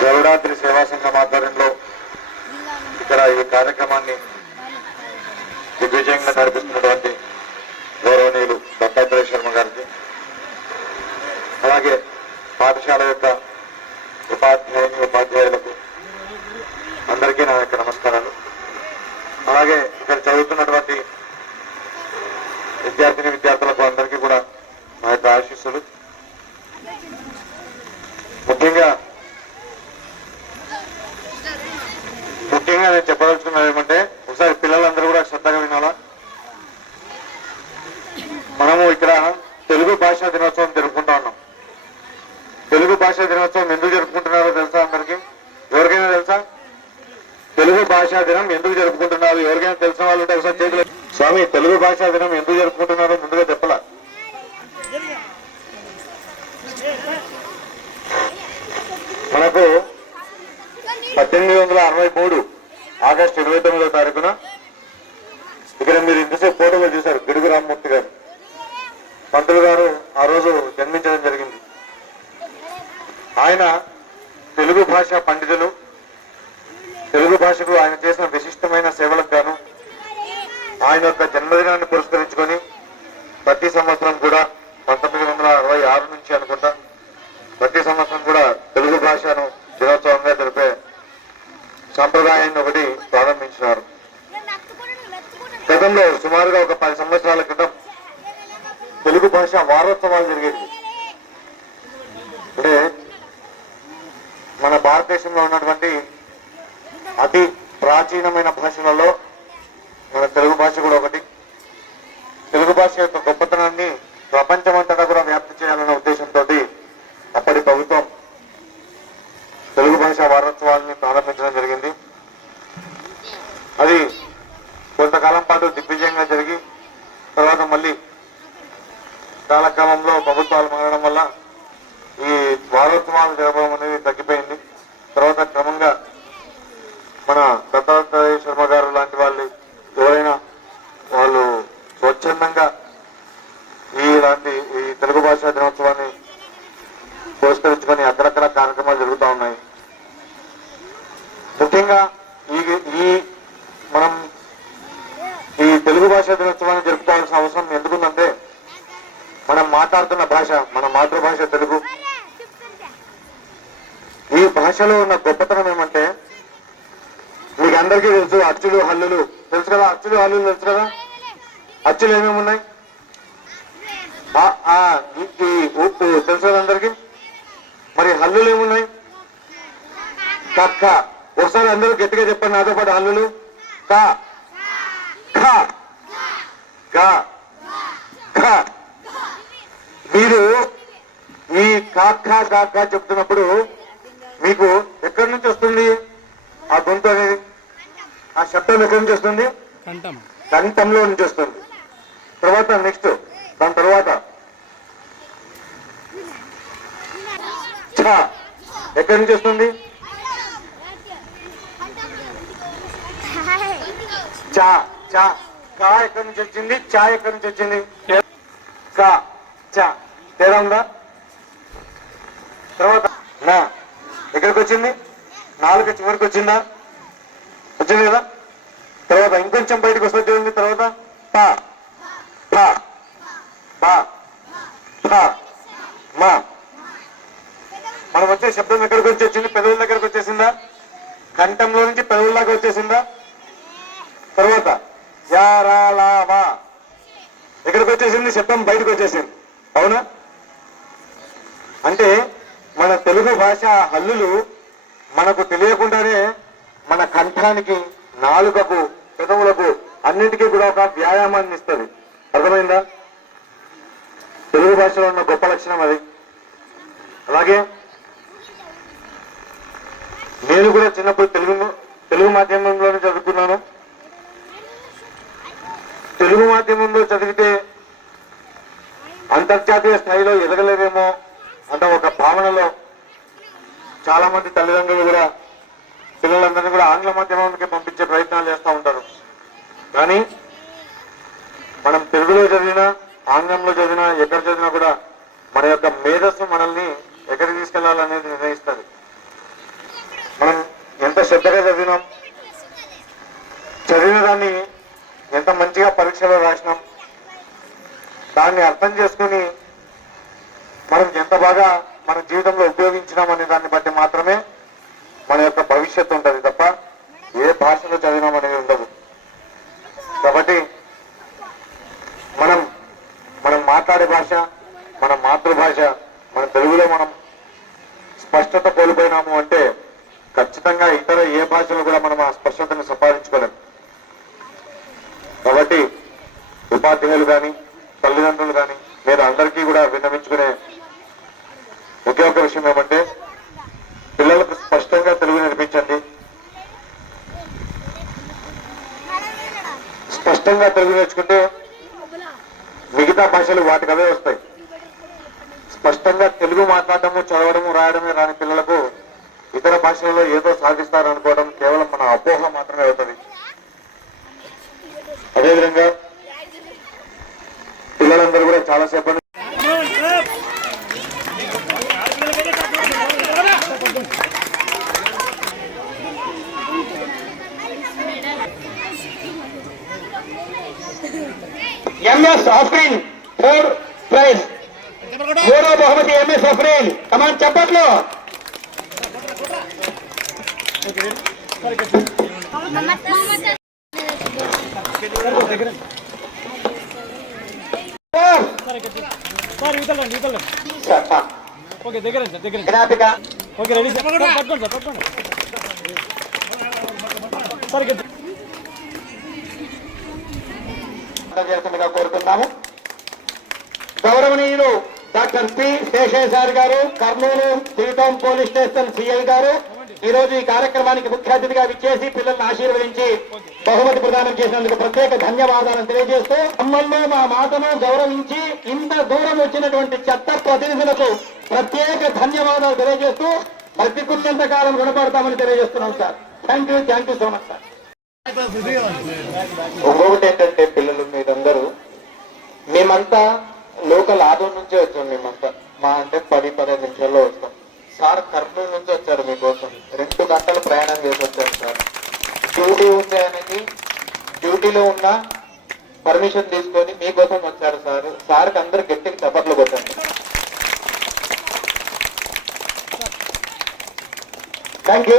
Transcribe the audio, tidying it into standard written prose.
గరుడాద్రి సేవా సంఘం ఆధ్వర్యంలో ఇక్కడ ఈ కార్యక్రమాన్ని దిగ్విజయంగా నడిపిస్తున్నటువంటి గౌరవనీయులు దత్తాత్రేయ శర్మ గారికి, అలాగే పాఠశాల యొక్క ఉపాధ్యాయులకు అందరికీ నా యొక్క నమస్కారాలు. అలాగే ఇక్కడ చదువుతున్నటువంటి విద్యార్థులకు అందరికీ కూడా నా యొక్క ఆశీస్సులు. ముఖ్యంగా నేను చెప్పదలుచుకున్నది ఏమంటే, ఒకసారి పిల్లలందరూ కూడా శ్రద్ధగా వినాలా. మనము ఇక్కడ తెలుగు భాషా దినోత్సవం జరుపుకుంటా ఉన్నాం. తెలుగు భాషా దినోత్సవం ఎందుకు జరుపుకుంటున్నారో తెలుసా అందరికీ? ఎవరికైనా తెలుసా? తెలుగు భాషా దినం ఎందుకు జరుపుకుంటున్నారు? ఎవరికైనా తెలిసిన వాళ్ళు ఉంటే ఒకసారి చేతులు. స్వామి, తెలుగు భాషా దినం ఎందుకు జరుపుకుంటున్నారో ముందుగా చెప్పలా. మనకు 1863 ఆగస్టు 29వ తారీఖున ఇక్కడ మీరు ఇంతసేపు ఫోటోలో చూశారు, గిడుగు రామ్మూర్తి గారు, పంతులు గారు ఆ రోజు జన్మించడం జరిగింది. ఆయన తెలుగు భాష పండితులు. తెలుగు భాషకు ఆయన చేసిన విశిష్టమైన సేవలకు గాను ఆయన యొక్క జన్మదినాన్ని పురస్కరించుకొని ప్రతి సంవత్సరం కూడా 1966 నుంచి అనుకుంటా ప్రతి సంవత్సరం కూడా తెలుగు భాషను దినోత్సవంగా జరిపే సాంప్రదాయాన్ని ఒకటి ప్రారంభించినారు. గతంలో సుమారుగా ఒక 10 సంవత్సరాల క్రితం తెలుగు భాష వారోత్సవాలు జరిగేది. అంటే మన భారతదేశంలో ఉన్నటువంటి అతి ప్రాచీనమైన భాషలలో మన తెలుగు భాష కూడా ఒకటి. తెలుగు భాష యొక్క గొప్పతనాన్ని ప్రపంచమంతటా కూడా వ్యాప్తి చేయాలన్న ఉద్దేశంతో అప్పటి ప్రభుత్వం తెలుగు భాష వారోత్సవాలని ప్రారంభించడం జరిగింది. అది కొంతకాలం పాటు దిగ్విజయంగా జరిగి తర్వాత మళ్ళీ కాలక్రమంలో ప్రభుత్వాలు మారడం వల్ల ఈ వారోత్సవాలు జరపడం అనేది తగ్గిపోయింది. తర్వాత క్రమంగా మన దత్తాత్రేయ శర్మ గారు లాంటి వాళ్ళు ఎవరైనా వాళ్ళు స్వచ్ఛందంగా ఈ తెలుగు భాషా దినోత్సవాన్ని పురస్కరించుకొని అక్కడక్కడ కార్యక్రమాలు జరుగుతూ ఉన్నాయి. ముఖ్యంగా మనం ఈ తెలుగు భాషా దినోత్సవాన్ని జరుపుకోవాల్సిన అవసరం ఎందుకుందంటే, మనం మాట్లాడుతున్న భాష మన మాతృభాష తెలుగు. ఈ భాషలో ఉన్న గొప్పతనం ఏమంటే, మీకు అందరికీ తెలుసు అచ్చులు హల్లులు తెలుసు కదా. అచ్చులు హల్లులు తెలుసు కదా. అచ్చులు ఏమేమి ఉన్నాయి? తెలుసు కదా అందరికీ. మరి హల్లులు ఏమున్నాయి? కక్క. ఒకసారి అందరూ గట్టిగా చెప్పండి నాతో పాటు. హల్లులు క, ఖ, గ, ఖ. మీరు ఈ కాక్క కాక్క చెప్తున్నప్పుడు మీకు ఎక్కడి నుంచి వస్తుంది ఆ గొంతు అనేది? ఆ శబ్దం ఎక్కడి నుంచి వస్తుంది? కంఠంలో నుంచి వస్తుంది. తర్వాత నెక్స్ట్ దాని తర్వాత ఛ ఎక్కడి నుంచి వస్తుంది? చా చా. కా ఎక్కడి నుంచి వచ్చింది? చా ఎక్కడి నుంచి వచ్చింది? కా చా. తేడా ఉందా? తర్వాత నా ఎక్కడికి వచ్చింది? నాలుగు చివరికి వచ్చిందా? వచ్చింది కదా. తర్వాత ఇంకొంచెం బయటకు వస్తుంది. తర్వాత పా పా బా పా మా. మనం వచ్చే శబ్దం ఎక్కడికి వచ్చి వచ్చింది? పెదవుల దగ్గరకు వచ్చేసిందా? కంఠంలో నుంచి పెదవుల దాకా వచ్చేసిందా? తర్వాత యారాలావా ఎక్కడికి వచ్చేసింది? శబ్దం బయటకు వచ్చేసింది. అవునా? అంటే మన తెలుగు భాష హల్లులు మనకు తెలియకుండానే మన కంఠానికి, నాలుకకు, పెదవులకు అన్నింటికీ కూడా ఒక వ్యాయామాన్ని ఇస్తుంది. అర్థమైందా? తెలుగు భాషలో ఉన్న గొప్ప లక్షణం అది. అలాగే నేను కూడా చిన్నప్పుడు తెలుగు మాధ్యమంలోనే చదువుకున్నాను. తెలుగు మాధ్యమంలో చదివితే అంతర్జాతీయ స్థాయిలో ఎదగలేదేమో అంత ఒక భావనలో చాలా మంది తల్లిదండ్రులు కూడా పిల్లలందరినీ కూడా ఆంగ్ల మాధ్యమానికి పంపించే ప్రయత్నాలు చేస్తూ ఉంటారు. కానీ మనం తెలుగులో చదివినా, ఆంగ్లంలో చదివినా, ఎక్కడ చదివినా కూడా మన యొక్క మేధస్సు మనల్ని ఎక్కడికి తీసుకెళ్లాలనేది నిర్ణయిస్తుంది. శ్రద్ధగా చదివినాం. చదివిన దాన్ని ఎంత మంచిగా పరీక్షలో రాసినాం, దాన్ని అర్థం చేసుకుని మనం ఎంత బాగా మన జీవితంలో ఉపయోగించినాం అనే దాన్ని బట్టి మాత్రమే మన యొక్క భవిష్యత్తు ఉంటుంది తప్ప ఏ భాషలో చదివినాం అనేది ఉండదు. కాబట్టి మనం మాట్లాడే భాష, మన మాతృభాష, మన తెలుగులో మనం స్పష్టత కోల్పోయినాము అంటే ఖచ్చితంగా ఇతర ఏ భాషలో కూడా మనం ఆ స్పష్టతను సంపాదించుకోలేం. కాబట్టి ఉపాధ్యాయులు కానీ తల్లిదండ్రులు కానీ నేను అందరికీ కూడా విన్నవించుకునే ఒకే ఒక విషయం ఏమంటే పిల్లలకు స్పష్టంగా తెలుగు నేర్పించండి. స్పష్టంగా తెలుగు నేర్చుకుంటే మిగతా భాషలు వాటికి అవే వస్తాయి. స్పష్టంగా తెలుగు మాట్లాడటము, చదవడము, రాయడమే రాని పిల్లలకు ఇతర భాషల్లో ఏదో సాధిస్తారు అనుకోవడం కేవలం మన అపోహ మాత్రమే అవుతుంది. అదేవిధంగా పిల్లలందరూ కూడా చాలాసేపు ఎంఎస్ అఫ్రీన్ 4 ప్రైజ్, 3వ బహుమతి ఎంఎస్ అఫ్రీన్. కమాన్ చప్పట్లు. కోరుతున్నాము. గౌరవనీయులు డాక్టర్ పి శేషయ్య సార్ గారు, Kurnool 3 town police station CI గారు ఈ రోజు ఈ కార్యక్రమానికి ముఖ్య అతిథిగా విచ్చేసి పిల్లల్ని ఆశీర్వదించి బహుమతి ప్రదానం చేసినందుకు ప్రత్యేక ధన్యవాదాలను తెలియజేస్తూ మమ్మల్ని మా మాటను గౌరవించి ఇంత దూరం వచ్చినటువంటి చెత్త ప్రతినిధులకు ప్రత్యేక ధన్యవాదాలు తెలియజేస్తూ బతికున్నంత కాలం రుణపడతామని తెలియజేస్తున్నాం sir. Thank you so much sir. ఇంకొకటి ఏంటంటే పిల్లలు మీరందరూ మేమంతా లోకల్ ఆదోన్ నుంచే వచ్చాం. మేమంతా మా అంటే 10-15 నిమిషాల్లో వస్తాం. సార్ కర్నూలు నుంచి వచ్చారు మీకోసం, 2 గంటలు ప్రయాణం చేసి వచ్చారు సార్. డ్యూటీ ఉంది ఆయనకి, డ్యూటీలో ఉన్న పర్మిషన్ తీసుకొని మీకోసం వచ్చారు సార్. సార్కి అందరు గట్టికి చప్పట్లు కొట్టండి. Thank you.